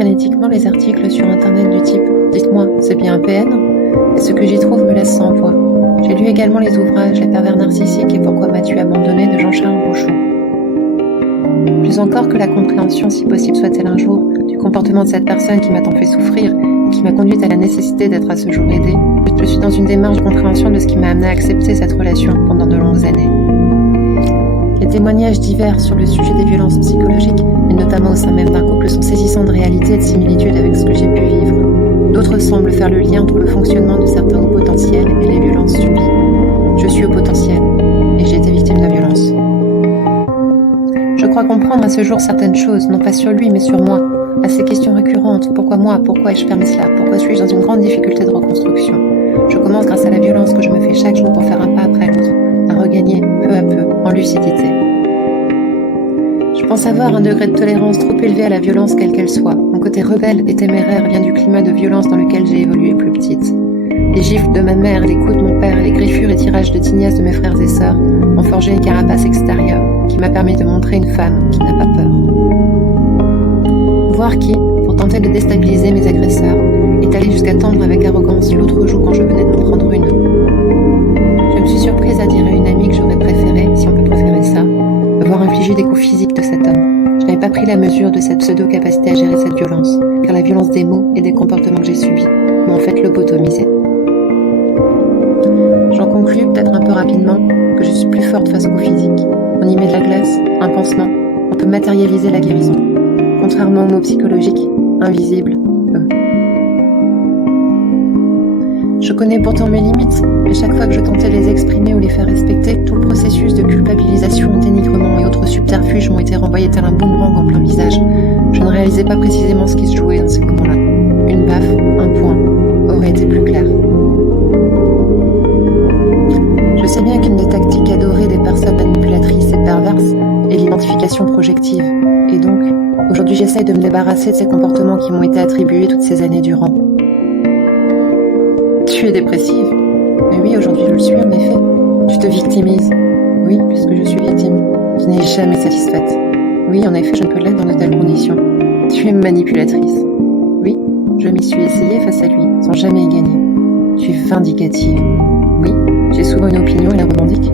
frénétiquement les articles sur internet du type « Dites-moi, c'est bien un PN ?» et ce que j'y trouve me laisse sans voix. J'ai lu également les ouvrages « Les pervers narcissiques et pourquoi m'as-tu abandonné » de Jean-Charles Bouchou. Plus encore que la compréhension, si possible soit-elle un jour, du comportement de cette personne qui m'a tant fait souffrir et qui m'a conduite à la nécessité d'être à ce jour aidée, je suis dans une démarche de compréhension de ce qui m'a amené à accepter cette relation pendant de longues années. Les témoignages divers sur le sujet des violences psychologiques, et notamment au sein même d'un couple, sont saisissants de réalité et de similitude avec ce que j'ai pu vivre. D'autres semblent faire le lien entre le fonctionnement de certains hauts potentiels et les violences subies. Je suis au potentiel, et j'ai été victime de violences. Je crois comprendre à ce jour certaines choses, non pas sur lui, mais sur moi, à ces questions récurrentes. Pourquoi moi? Pourquoi ai-je permis cela? Pourquoi suis-je dans une grande difficulté de reconstruction? Je commence grâce à la violence que je me fais chaque jour pour faire un pas après l'autre, à regagner, peu à peu, en lucidité. Je pense avoir un degré de tolérance trop élevé à la violence quelle qu'elle soit. Mon côté rebelle et téméraire vient du climat de violence dans lequel j'ai évolué plus petite. Les gifles de ma mère, les coups de mon père, les griffures et tirages de tignasse de mes frères et sœurs ont forgé une carapace extérieure qui m'a permis de montrer une femme qui n'a pas peur. Voir qui, pour tenter de déstabiliser mes agresseurs, est allé jusqu'à tendre avec arrogance l'autre joue quand je venais de m'en prendre une. Je me suis surprise à dire à une amie que j'aurais préféré, si on peut préférer ça, me voir infliger des coups physiques de cet homme. Je n'avais pas pris la mesure de cette pseudo-capacité à gérer cette violence, car la violence des mots et des comportements que j'ai subis m'ont en fait lobotomisée. J'en conclus, peut-être un peu rapidement, que je suis plus forte face au coup physique. On y met de la glace, un pansement, on peut matérialiser la guérison. Contrairement aux mots psychologiques, invisibles, eux. Je connais pourtant mes limites, mais chaque fois que je tentais de les exprimer ou les faire respecter, tout le processus de culpabilisation, dénigrement et autres subterfuges m'ont été renvoyés tel un boomerang en plein visage. Je ne réalisais pas précisément ce qui se jouait dans ces moments-là. Une baffe, un point, aurait été plus clair. Je sais bien qu'une des tactiques adorées des personnes manipulatrices et perverses est l'identification projective, et donc, aujourd'hui j'essaye de me débarrasser de ces comportements qui m'ont été attribués toutes ces années durant. Tu es dépressive? Mais oui, aujourd'hui je le suis en effet. Tu te victimises? Oui, puisque je suis victime. Je n'ai jamais satisfaite. Oui, en effet, je ne peux l'être dans de telles conditions. Tu es manipulatrice? Oui, je m'y suis essayée face à lui, sans jamais y gagner. Tu es vindicative? Oui, j'ai souvent une opinion et la revendique.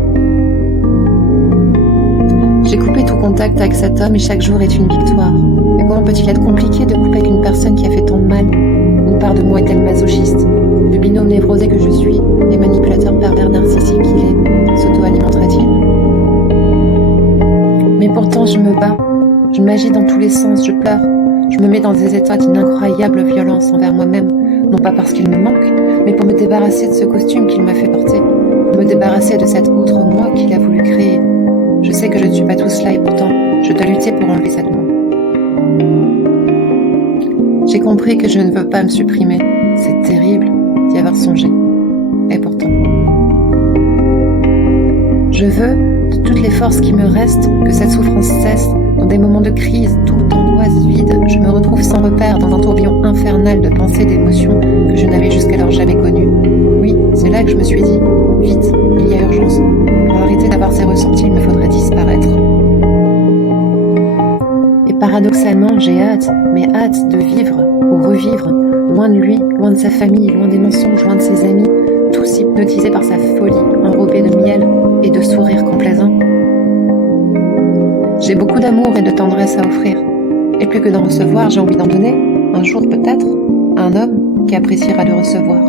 J'ai coupé tout contact avec cet homme et chaque jour est une victoire. Mais comment peut-il être compliqué de couper avec une personne qui a fait tant de mal? Une part de moi est-elle masochiste? Le binôme névrosé que je suis, les manipulateurs pervers narcissiques qu'il est, s'auto-alimenterait-il? Mais pourtant je me bats, je m'agis dans tous les sens, je pleure, je me mets dans des états d'une incroyable violence envers moi-même, non pas parce qu'il me manque, mais pour me débarrasser de ce costume qu'il m'a fait porter, pour me débarrasser de cet autre moi qu'il a voulu créer. Je sais que je ne suis pas tout cela et pourtant, je dois lutter pour enlever cette moi. J'ai compris que je ne veux pas me supprimer, c'est terrible d'y avoir songé, et pourtant. Je veux, de toutes les forces qui me restent, que cette souffrance cesse. Dans des moments de crise, toute angoisse vide, je me retrouve sans repère dans un tourbillon infernal de pensées et d'émotions que je n'avais jusqu'alors jamais connues. Oui, c'est là que je me suis dit, vite, il y a urgence. Pour arrêter d'avoir ces ressentis, il me faudrait disparaître. Et paradoxalement, j'ai hâte, mais hâte de vivre ou revivre, loin de lui, loin de sa famille, loin des mensonges, loin de ses amis, tous hypnotisés par sa folie, enrobés de miel et de sourires complaisants. J'ai beaucoup d'amour et de tendresse à offrir, et plus que d'en recevoir, j'ai envie d'en donner, un jour peut-être, à un homme qui appréciera de recevoir.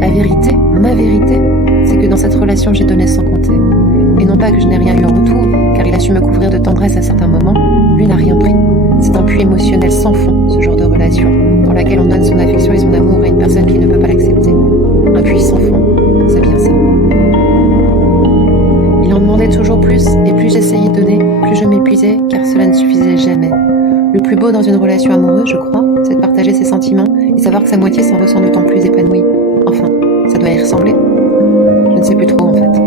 La vérité, ma vérité, c'est que dans cette relation j'ai donné sans compter. Et non pas que je n'ai rien eu en retour, car il a su me couvrir de tendresse à certains moments, lui n'a rien pris. C'est un puits émotionnel sans fond, ce genre de relation, dans laquelle on donne son affection et son amour à une personne qui ne peut pas l'accepter. Un puits sans fond, c'est bien ça. Il en demandait toujours plus, et plus j'essayais de donner, plus je m'épuisais, car cela ne suffisait jamais. Le plus beau dans une relation amoureuse, je crois, c'est de partager ses sentiments et savoir que sa moitié s'en ressent d'autant plus épanouie. Enfin, ça doit y ressembler. Je ne sais plus trop en fait.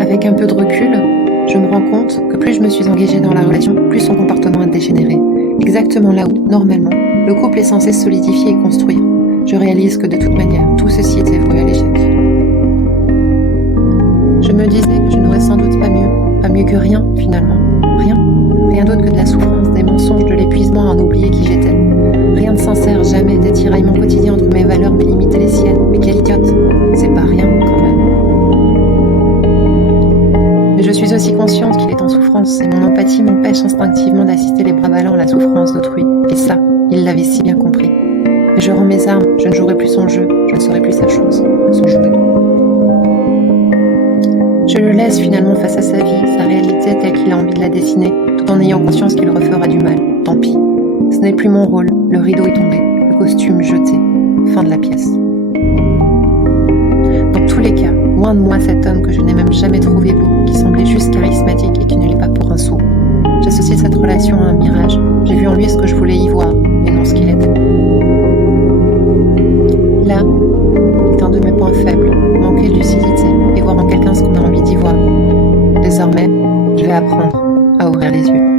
Avec un peu de recul, je me rends compte que plus je me suis engagée dans la relation, plus son comportement a dégénéré. Exactement là où, normalement, le couple est censé se solidifier et construire. Je réalise que de toute manière, tout ceci était voué à l'échec. Je me disais que je n'aurais sans doute pas mieux que rien finalement, rien. Rien d'autre que de la souffrance, des mensonges, de l'épuisement à en oublier qui j'étais. Rien de sincère, jamais, des tiraillements quotidiens entre mes valeurs, mes limites et les siennes. Mais quelle idiote! C'est pas rien, quand même. Mais je suis aussi consciente qu'il est en souffrance, et mon empathie m'empêche instinctivement d'assister les bras ballants à la souffrance d'autrui. Et ça, il l'avait si bien compris. Mais je rends mes armes, je ne jouerai plus son jeu, je ne serai plus sa chose, son jouet. Je le laisse finalement face à sa vie, sa réalité telle qu'il a envie de la dessiner, tout en ayant conscience qu'il refera du mal. Tant pis. Ce n'est plus mon rôle, le rideau est tombé, le costume jeté. Fin de la pièce. Dans tous les cas, loin de moi cet homme que je n'ai même jamais trouvé beau, qui semblait juste charismatique et qui ne l'est pas pour un sou. J'associe cette relation à un mirage. J'ai vu en lui ce que je voulais y voir, et non ce qu'il était. Là est un de mes points faibles, manquer de lucidité et voir en quelqu'un ce qu'on a envie d'y voir. Désormais, je vais apprendre à ouvrir les yeux.